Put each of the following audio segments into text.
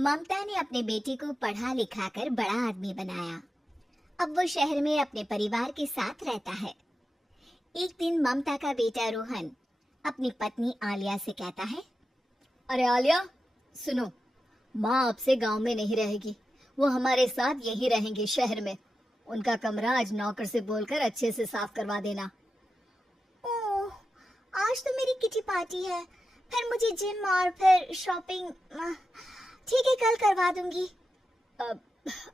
ममता ने अपने बेटे को पढ़ा लिखा कर बड़ा आदमी बनाया। अब वो शहर में अपने परिवार के साथ रहता है। एक दिन ममता का बेटा रोहन अपनी पत्नी आलिया से कहता है, अरे आलिया, सुनो, माँ अब से गांव में नहीं रहेगी। वो हमारे साथ यहीं रहेंगे शहर में। उनका कमरा आज नौकर से बोलकर अच्छे से साफ करवा देना। ओह, आज तो मेरी किटी पार्टी है, फिर मुझे जिम और फिर शॉपिंग। ठीक है, कल करवा दूंगी।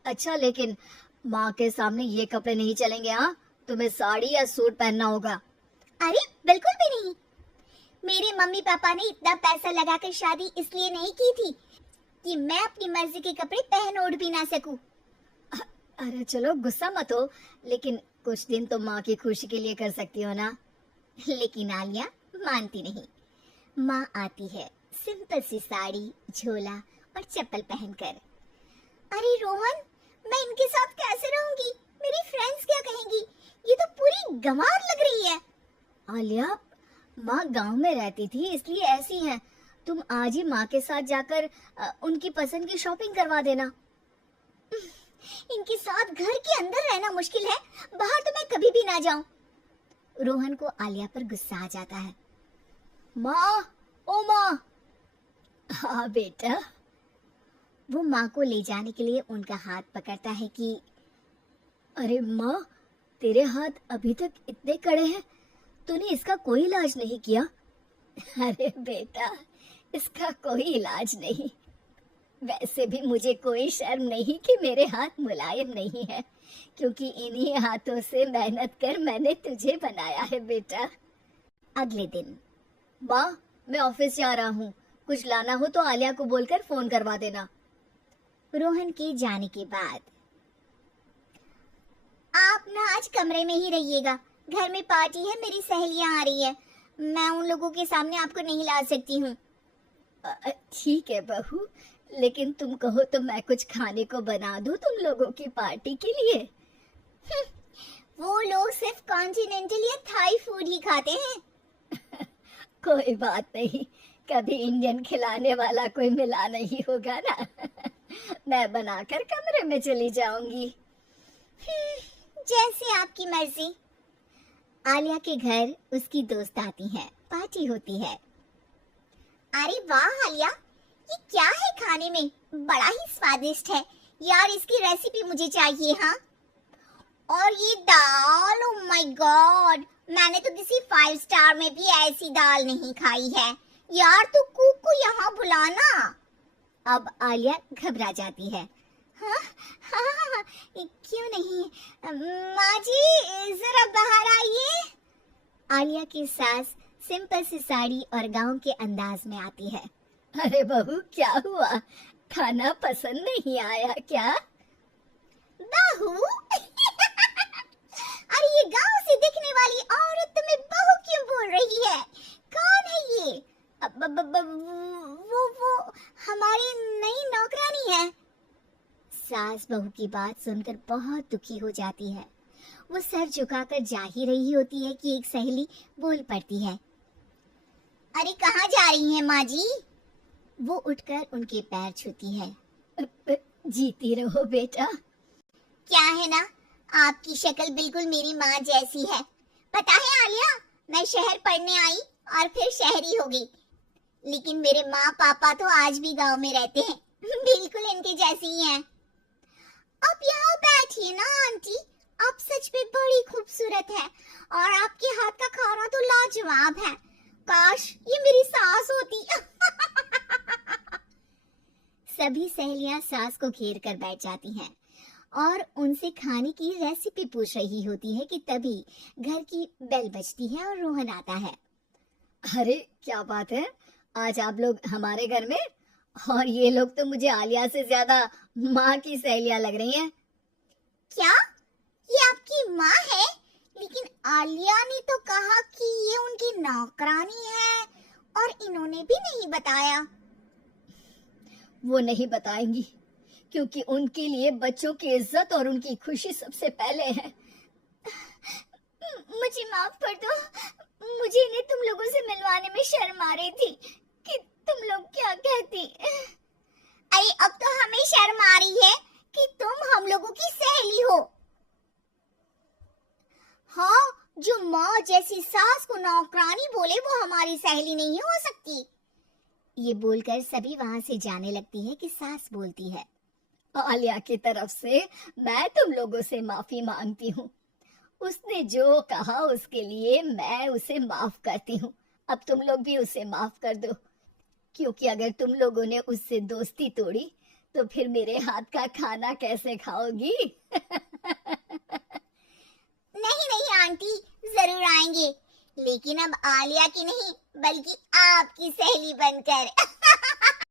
अच्छा, लेकिन माँ के सामने ये कपड़े नहीं चलेंगे। हाँ, तुम्हें साड़ी या सूट पहनना होगा। अरे बिल्कुल भी नहीं। मेरे मम्मी पापा ने इतना पैसा लगाकर शादी इसलिए नहीं की थी कि मैं अपनी मर्जी के कपड़े पहन ओढ़ भी ना सकूं। अरे चलो, गुस्सा मत हो, लेकिन कुछ दिन तो माँ की खुशी के लिए कर सकती हो ना। लेकिन आलिया मानती नहीं। माँ आती है सिंपल सी साड़ी, झोला और चप्पल पहनकर। अरे रोहन, मैं इनके साथ कैसे रहूंगी? मेरी फ्रेंड्स क्या कहेंगी? ये तो पूरी गंवार लग रही है। आलिया, माँ गांव में रहती थी इसलिए ऐसी है। तुम आज ही माँ के साथ जाकर उनकी पसंद की शॉपिंग करवा देना। इनके साथ घर के अंदर रहना मुश्किल है, बाहर तो मैं कभी भी ना जाऊं। रोहन को आलिया पर गुस्सा आ जाता है। माँ, ओ माँ। हाँ बेटा। वो माँ को ले जाने के लिए उनका हाथ पकड़ता है कि अरे माँ, तेरे हाथ अभी तक इतने कड़े हैं, तूने इसका कोई इलाज नहीं किया? अरे बेटा, इसका कोई इलाज नहीं। वैसे भी मुझे कोई शर्म नहीं कि मेरे हाथ मुलायम नहीं है, क्योंकि इन्हीं हाथों से मेहनत कर मैंने तुझे बनाया है बेटा। अगले दिन, माँ, मैं ऑफिस जा रहा हूँ। कुछ लाना हो तो आलिया को बोलकर फोन करवा देना। रोहन के जाने के बाद, आप ना आज कमरे में ही रहिएगा। घर में पार्टी है, मेरी सहेलियां आ रही है। मैं उन लोगों के सामने आपको नहीं ला सकती हूँ। ठीक है बहू, लेकिन तुम कहो तो मैं कुछ खाने को बना दूं तुम लोगों की पार्टी के लिए। वो लोग सिर्फ कॉन्टिनेंटल या थाई फूड ही खाते हैं। कोई बात नहीं, कभी इंडियन खिलाने वाला कोई मिला नहीं होगा ना। मैं बनाकर कमरे में चली जाऊंगी। जैसे आपकी मर्जी। आलिया के घर उसकी दोस्त आती है, पार्टी होती है। अरे वाह आलिया, ये क्या है खाने में? बड़ा ही स्वादिष्ट है यार, इसकी रेसिपी मुझे चाहिए। हाँ, और ये दाल, ओह माय गॉड, मैंने तो किसी 5 स्टार में भी ऐसी दाल नहीं खाई है यार। तू कुक को यहाँ बुलाना। अब आलिया घबरा जाती है। हाँ हाँ, क्यों नहीं। माँ जी, जरा बाहर आइए। आलिया की सास सिंपल सी साड़ी और गांव के अंदाज में आती है। अरे बहू, क्या हुआ? खाना पसंद नहीं आया क्या? बहू? अरे ये गांव से दिखने वाली औरत तुम्हें बहू क्यों बोल रही है? कौन है ये? वो हमारी नई नौकरानी है। सास बहू की बात सुनकर बहुत दुखी हो जाती है। वो सर झुकाकर जा ही रही होती है कि एक सहेली बोल पड़ती है। अरे कहाँ जा रही हैं माँ जी? वो उठकर उनके पैर छूती है। जीती रहो बेटा। क्या है ना, आपकी शक्ल बिल्कुल मेरी माँ जैसी है। पता है आलिया, मैं शहर पढ़ने आई और फिर शहरी हो गई, लेकिन मेरे माँ पापा तो आज भी गांव में रहते हैं। बिल्कुल इनके जैसी ही हैं। आप यहाँ बैठिए ना आंटी, आप सच में बड़ी खूबसूरत है और आपके हाथ का खाना तो लाजवाब है। काश ये मेरी सास होती। सभी सहेलियां सास को घेर कर बैठ जाती हैं और उनसे खाने की रेसिपी पूछ रही होती है कि तभी घर की बेल बजती है और रोहन आता है। अरे क्या बात है, आज आप लोग हमारे घर में? और ये लोग तो मुझे आलिया से ज्यादा माँ की सहेलियां लग रही हैं। क्या ये आपकी माँ है? लेकिन आलिया ने तो कहा कि ये उनकी नौकरानी है और इन्होंने भी नहीं बताया। वो नहीं बताएंगी, क्योंकि उनके लिए बच्चों की इज्जत और उनकी खुशी सबसे पहले है। मुझे माफ कर दो, मुझे इन्हें तुम लोगों से मिलवाने में शर्म आ रही थी कि तुम लोग क्या कहती। अरे अब तो रही है कि तुम हम लोगों की सहेली हो। हाँ, जो माँ जैसी सास को नौकरानी बोले वो हमारी सहेली नहीं हो सकती। ये बोलकर सभी वहां से जाने लगती है कि सास बोलती है, आलिया की तरफ से मैं तुम लोगों से माफी मांगती हूँ। उसने जो कहा उसके लिए मैं उसे माफ करती हूँ। अब तुम लोग भी उसे माफ कर दो, क्योंकि अगर तुम लोगों ने उससे दोस्ती तोड़ी तो फिर मेरे हाथ का खाना कैसे खाओगी? नहीं नहीं आंटी, जरूर आएंगे, लेकिन अब आलिया की नहीं बल्कि आपकी सहेली बनकर।